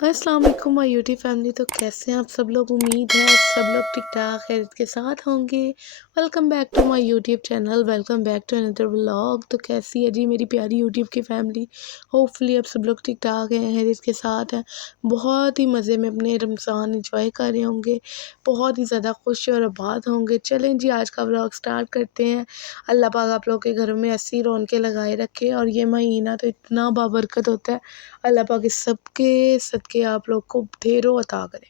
अस्सलाम वालेकुम my YouTube family. तो कैसे हैं आप सब लोग? उम्मीद है सब लोग ठीक ठाक खैरियत के साथ होंगे। Welcome back to my YouTube channel, welcome back to another vlog. तो कैसी है जी मेरी प्यारी यूट्यूब की फैमिली? होपफुली आप सब लोग ठीक ठाक हैं, खैरियत के साथ हैं, बहुत ही मज़े में अपने रमज़ान इंजॉय कर रहे होंगे, बहुत ही ज़्यादा खुश और आबाद होंगे। चलें जी आज का व्लॉग स्टार्ट करते हैं। अल्लाह पाक आप लोग के घरों में ऐसी रौनकें लगाए रखे, और ये महीना तो इतना बाबरकत होता है। अल्लाह पाक इस सब के सदके आप लोग को ढेरों अता करे।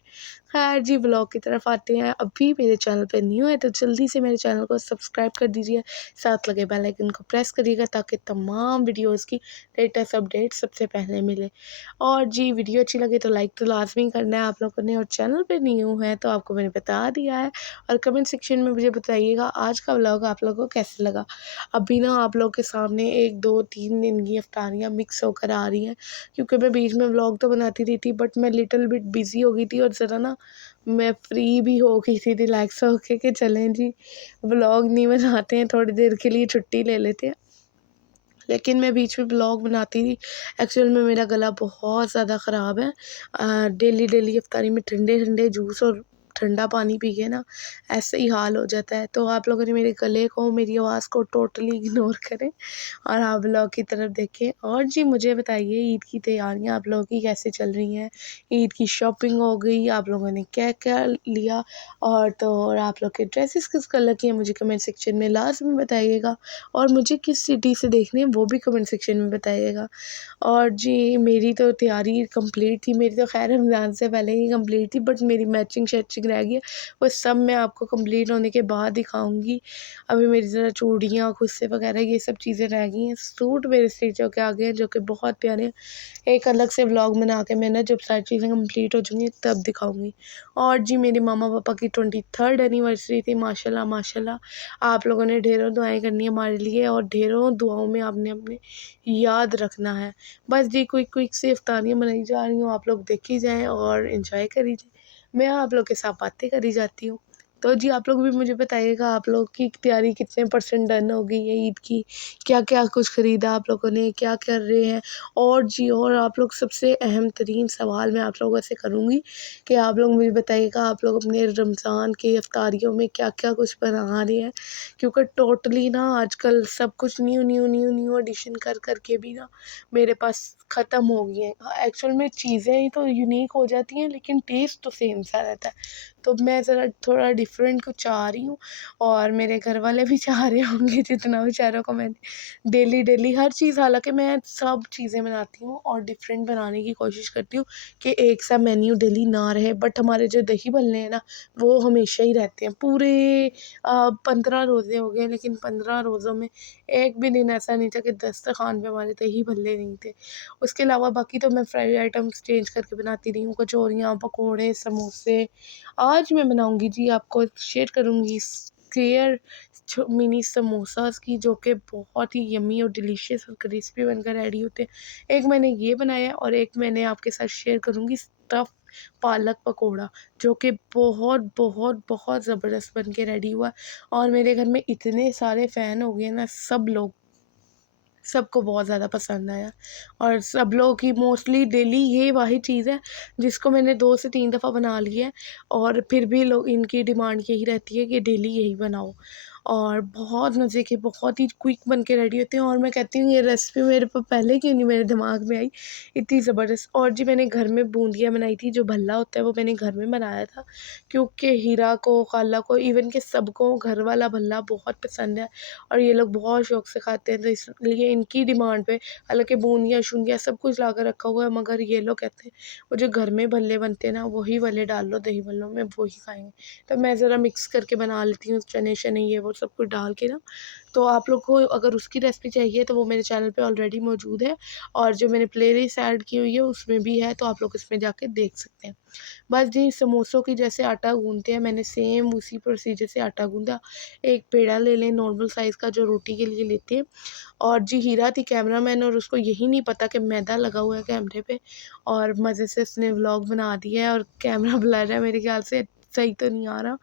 खैर जी व्लॉग की तरफ आते हैं। अभी मेरे चैनल पे न्यू है तो जल्दी से मेरे चैनल को सब्सक्राइब कर दीजिए, साथ लगे बेल आइकन को प्रेस करिएगा ताकि तमाम वीडियोस की लेटेस्ट अपडेट सबसे पहले मिले। और जी वीडियो अच्छी लगे तो लाइक तो लाजमी करना है आप लोगों ने, और चैनल पे न्यू है तो आपको मैंने बता दिया है। और कमेंट सेक्शन में मुझे बताइएगा आज का व्लॉग आप लोगों को कैसे लगा। अभी ना आप लोग के सामने 1 2 3 दिन की अफ्तारियाँ मिक्स होकर आ रही हैं, क्योंकि मैं बीच में व्लॉग तो बनाती रही थी बट मैं लिटिल बिट बिज़ी हो गई थी, और ज़रा ना मैं फ्री भी हो गई थी रिलैक्स होके कि चलें जी व्लॉग नहीं बनाते हैं, थोड़ी देर के लिए छुट्टी ले लेते हैं। लेकिन मैं बीच में व्लॉग बनाती थी। एक्चुअल में मेरा गला बहुत ज़्यादा ख़राब है। डेली डेली इफ्तारी में ठंडे ठंडे जूस और ठंडा पानी पी के ना ऐसे ही हाल हो जाता है। तो आप लोगों ने मेरे गले को, मेरी आवाज़ को टोटली इग्नोर करें और आप व्लॉग की तरफ देखें। और जी मुझे बताइए ईद की तैयारियां आप लोगों की कैसे चल रही हैं? ईद की शॉपिंग हो गई? आप लोगों ने क्या क्या लिया? और आप लोग के ड्रेसेस किस कलर की हैं मुझे कमेंट सेक्शन में लाजमी बताइएगा। और मुझे किस सिटी से देखनी है वो भी कमेंट सेक्शन में बताइएगा। और जी मेरी तो तैयारी कंप्लीट थी, मेरी तो ख़ैर रमज़ान से पहले ही कंप्लीट थी, बट मेरी मैचिंग शैचिंग रह गई है, वो सब मैं आपको कंप्लीट होने के बाद दिखाऊंगी। अभी मेरी ज़रा चूड़ियाँ, खुस्से वगैरह ये सब चीज़ें रह गई हैं। सूट मेरे स्टिच होके आ गए हैं जो कि बहुत प्यारे हैं। एक अलग से व्लॉग बना के मैं ना जब सारी चीज़ें कंप्लीट हो जाएंगी तब दिखाऊंगी। और जी मेरी मामा पापा की 23rd एनिवर्सरी थी। माशाल्लाह माशाल्लाह आप लोगों ने ढेरों दुआएं करनी है हमारे लिए, और ढेरों दुआओं में आपने अपने याद रखना है। बस जी क्विक क्विक से इफ्तारियाँ बनाई जा रही हूँ, आप लोग देखी जाएँ और इंजॉय करी जाएँ। मैं आप लोग के साथ बातें करी जाती हूँ। तो जी आप लोग भी मुझे बताइएगा आप लोग की तैयारी कितने परसेंट डन हो गई है ईद की? क्या-क्या कुछ ख़रीदा आप लोगों ने? क्या कर रहे हैं? और जी और आप लोग सबसे अहम तरीन सवाल मैं आप लोगों से करूँगी कि आप लोग मुझे बताइएगा आप लोग अपने रमज़ान की इफ्तारियों में क्या-क्या कुछ बना रहे हैं? क्योंकि टोटली ना आजकल सब कुछ न्यू एडिशन कर के भी ना मेरे पास ख़त्म हो गई हैं। एक्चुअल में चीज़ें ही तो यूनिक हो जाती हैं लेकिन टेस्ट तो सेम सा रहता है। तो मैं ज़रा थोड़ा डिफरेंट कुछ चाह रही हूँ, और मेरे घर वाले भी चाह रहे होंगे जितना बेचारों को मैंने डेली हर चीज़, हालाँकि मैं सब चीज़ें बनाती हूँ और डिफरेंट बनाने की कोशिश करती हूँ कि एक सा मेन्यू डेली ना रहे। बट हमारे जो दही भल्ले हैं ना वो हमेशा ही रहते हैं। पूरे 15 रोज़े हो गए लेकिन 15 रोज़ों में एक भी दिन ऐसा नहीं था कि दस्तरखान पे हमारे दही भल्ले नहीं थे। उसके अलावा बाकी तो मैं फ्राई आइटम्स चेंज करके बनाती रही हूँ, कचौरियाँ, पकोड़े, समोसे। आज मैं बनाऊँगी जी आपको शेयर करूँगी स्क्वेयर मिनी समोसास की, जो कि बहुत ही यम्मी और डिलीशियस और क्रिस्पी बनकर रेडी होते हैं। एक मैंने ये बनाया है और एक मैंने आपके साथ शेयर करूँगी स्टफ़ पालक पकोड़ा, जो कि बहुत ज़बरदस्त बन के रेडी हुआ। और मेरे घर में इतने सारे फ़ैन हो गए ना, सबको बहुत ज़्यादा पसंद आया। और सब लोग की मोस्टली डेली ये वाही चीज़ है जिसको मैंने 2 से 3 दफ़ा बना लिया है, और फिर भी लोग इनकी डिमांड यही रहती है कि डेली यही बनाओ। और बहुत मज़े के, बहुत ही क्विक बन के रेडी होते हैं, और मैं कहती हूँ ये रेसिपी मेरे को पहले क्यों नहीं मेरे दिमाग में आई, इतनी ज़बरदस्त। और जी मैंने घर में बूंदियाँ बनाई थी, जो भल्ला होता है वो मैंने घर में बनाया था, क्योंकि हीरा को, खाला को, इवन के सबको घर वाला भल्ला बहुत पसंद है और ये लोग बहुत शौक से खाते हैं। तो इसलिए इनकी डिमांड पे, हालाँकि बूंदियाँ शूंदियाँ सब कुछ ला कर रखा हुआ है, मगर ये लोग कहते हैं वो जो घर में भल्ले बनते हैं ना वही वाले डाल लो दही भल्लों में, वही खाएँगे। तो मैं ज़रा मिक्स करके बना लेती हूँ, चने शने ये वो सब कुछ डाल के ना। तो आप लोग को अगर उसकी रेसिपी चाहिए तो वो मेरे चैनल पे ऑलरेडी मौजूद है, और जो मैंने प्लेलिस्ट ऐड की हुई है उसमें भी है, तो आप लोग इसमें जाके देख सकते हैं। बस जी समोसों की जैसे आटा गूँथते हैं, मैंने सेम उसी प्रोसीजर से आटा गूँथा। एक पेड़ा ले लें नॉर्मल साइज़ का जो रोटी के लिए लेते हैं। और जी हीरा थी कैमरामैन, और उसको यही नहीं पता कि मैदा लगा हुआ है कैमरे पे, और मज़े से उसने व्लॉग बना दिया है और कैमरा ब्लर है, मेरे ख्याल से सही तो नहीं आ रहा।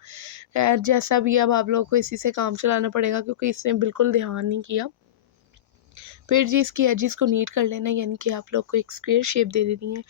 खैर जैसा भी है अब आप लोगों को इसी से काम चलाना पड़ेगा, क्योंकि इसने बिल्कुल ध्यान नहीं किया। फिर जी इसकी एजेस को नीट कर लेना, यानी कि आप लोग को एक स्क्वायर शेप दे देनी है।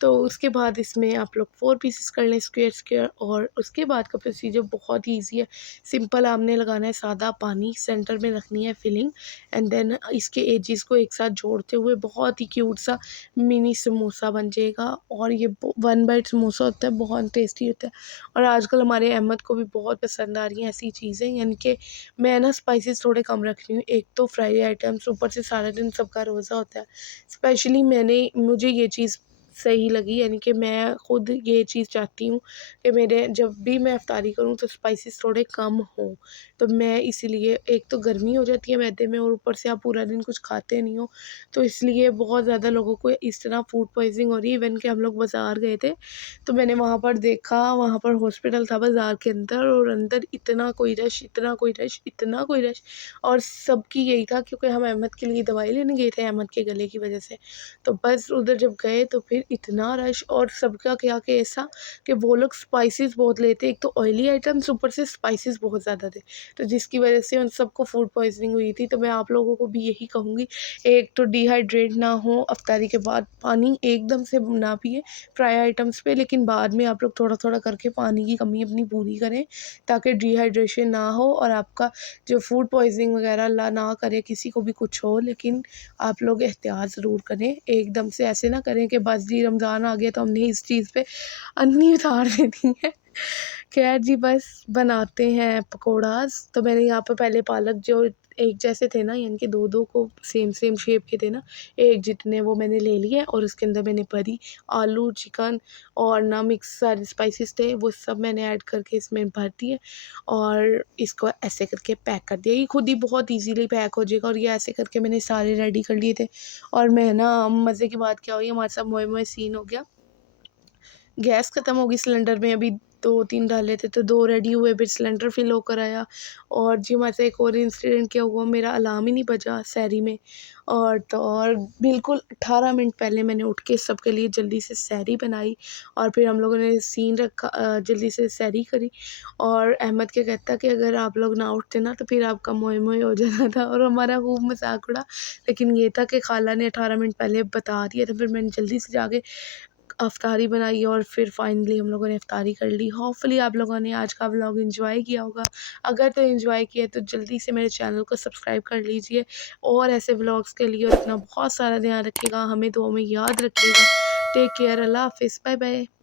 तो उसके बाद इसमें आप लोग 4 पीसेस कर लें स्क्वायर स्क्वायर, और उसके बाद का प्रोसीजर बहुत ही ईज़ी है। सिंपल आपने लगाना है सादा पानी, सेंटर में रखनी है फिलिंग, एंड देन इसके एजेस को एक साथ जोड़ते हुए बहुत ही क्यूट सा मिनी समोसा बन जाएगा। और ये 1 बाइट समोसा होता है, बहुत टेस्टी होता है। और आजकल हमारे अहमद को भी बहुत पसंद आ रही हैं ऐसी चीज़ें, यानी कि मैं ना स्पाइसेस थोड़े कम रख रही हूँ। एक तो फ्राई आइटम्स, ऊपर से सारा दिन सबका रोज़ा होता है। स्पेशली मुझे ये चीज़ सही लगी, यानी कि मैं खुद ये चीज़ चाहती हूँ कि मेरे जब भी मैं इफ्तारी करूँ तो स्पाइसेस थोड़े कम हों। तो मैं इसीलिए, एक तो गर्मी हो जाती है मैदे में और ऊपर से आप पूरा दिन कुछ खाते नहीं हो, तो इसलिए बहुत ज़्यादा लोगों को इस तरह फूड पॉइज़निंग हो रही है। इवन कि हम लोग बाज़ार गए थे, तो मैंने वहाँ पर देखा, वहाँ पर हॉस्पिटल था बाज़ार के अंदर, और अंदर इतना कोई रश, इतना कोई रश, इतना कोई रश, और सबकी यही था, क्योंकि हम अहमद के लिए दवाई लेने गए थे अहमद के गले की वजह से। तो बस उधर जब गए तो फिर इतना रश, और सबका क्या केस था कि वो लोग स्पाइसेस बहुत लेते, एक तो ऑयली आइटम्स, ऊपर से स्पाइसेस बहुत ज़्यादा थे, तो जिसकी वजह से उन सबको फूड पॉइजनिंग हुई थी। तो मैं आप लोगों को भी यही कहूँगी, एक तो डिहाइड्रेट ना हो अफ्तारी के बाद, पानी एकदम से ना पिए फ्राई आइटम्स पे, लेकिन बाद में आप लोग थोड़ा थोड़ा करके पानी की कमी अपनी पूरी करें, ताकि डिहाइड्रेशन ना हो और आपका जो फूड पॉइज़निंग वगैरह अल्लाह ना करे किसी को भी कुछ हो। लेकिन आप लोग एहतियात ज़रूर करें, एकदम से ऐसे ना करें कि बस जी रमज़ान आ गया तो हमने इस चीज़ पे अन्नी उतार देनी है। खैर जी, बस बनाते हैं पकौड़ास। तो मैंने यहाँ पे पहले पालक जो एक जैसे थे ना, यानी कि 2-2 को सेम सेम शेप के थे ना, एक जितने वो मैंने ले लिए, और उसके अंदर मैंने भरी आलू, चिकन और ना मिक्स सारे स्पाइसेस थे, वो सब मैंने ऐड करके इसमें भर दिए, और इसको ऐसे करके पैक कर दिया। ये खुद ही बहुत ईज़िली पैक हो जाएगा, और ये ऐसे करके मैंने सारे रेडी कर लिए थे। और मैं ना, मज़े की बात क्या हुई, हमारे साथ मोए-मोए सीन हो गया। गैस ख़त्म हो गई सिलेंडर में, अभी 2-3 डाले थे तो 2 रेडी हुए, फिर सिलेंडर फिल होकर आया। और जी हमारे साथ एक और इंसिडेंट क्या हुआ, मेरा अलार्म ही नहीं बजा सहरी में, और बिल्कुल 18 मिनट पहले मैंने उठ के सबके लिए जल्दी से सहरी बनाई, और फिर हम लोगों ने सीन रखा, जल्दी से सहरी करी। और अहमद क्या कहता कि अगर आप लोग ना उठते ना तो फिर आपका मोए-मोए हो जाना था, और हमारा खूब मज़ाक उड़ा। लेकिन ये था कि खाला ने 18 मिनट पहले बता दिया था, फिर मैंने जल्दी से जाके अफ़्तारी बनाई, और फिर फाइनली हम लोगों ने इफ़्तारी कर ली। होपफुली आप लोगों ने आज का व्लॉग एंजॉय किया होगा। अगर तो एंजॉय किया तो जल्दी से मेरे चैनल को सब्सक्राइब कर लीजिए, और ऐसे व्लॉग्स के लिए, और अपना बहुत सारा ध्यान रखिएगा, हमें दुआ में याद रखिएगा। टेक केयर, अल्लाह हाफ़िज़, बाय बाय।